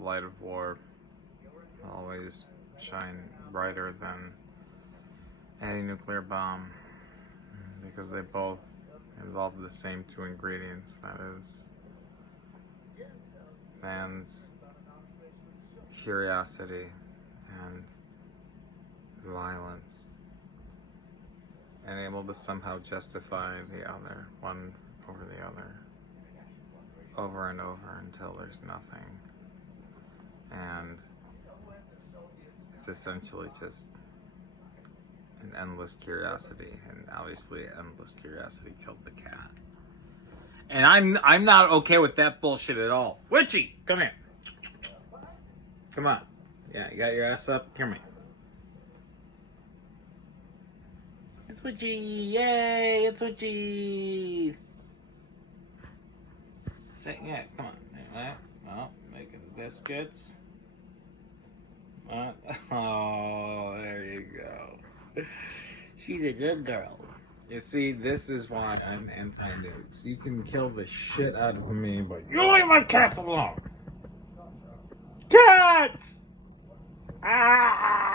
the light of war will always shine brighter than any nuclear bomb, because they both involve the same two ingredients, that is man's curiosity and violence, and able to somehow justify the other, one over the other, over and over until there's nothing. And it's essentially just an endless curiosity, and obviously endless curiosity killed the cat. And I'm not okay with that bullshit at all. Witchie, come here. Come on. Yeah, you got your ass up? Come here. It's Witchie! Yay! It's Witchie! Say, yeah, come on. Oh, making biscuits. Oh, there you go. She's a good girl. You see, this is why I'm anti-nukes. You can kill the shit out of me, but you leave my cats alone! Cats! Ah!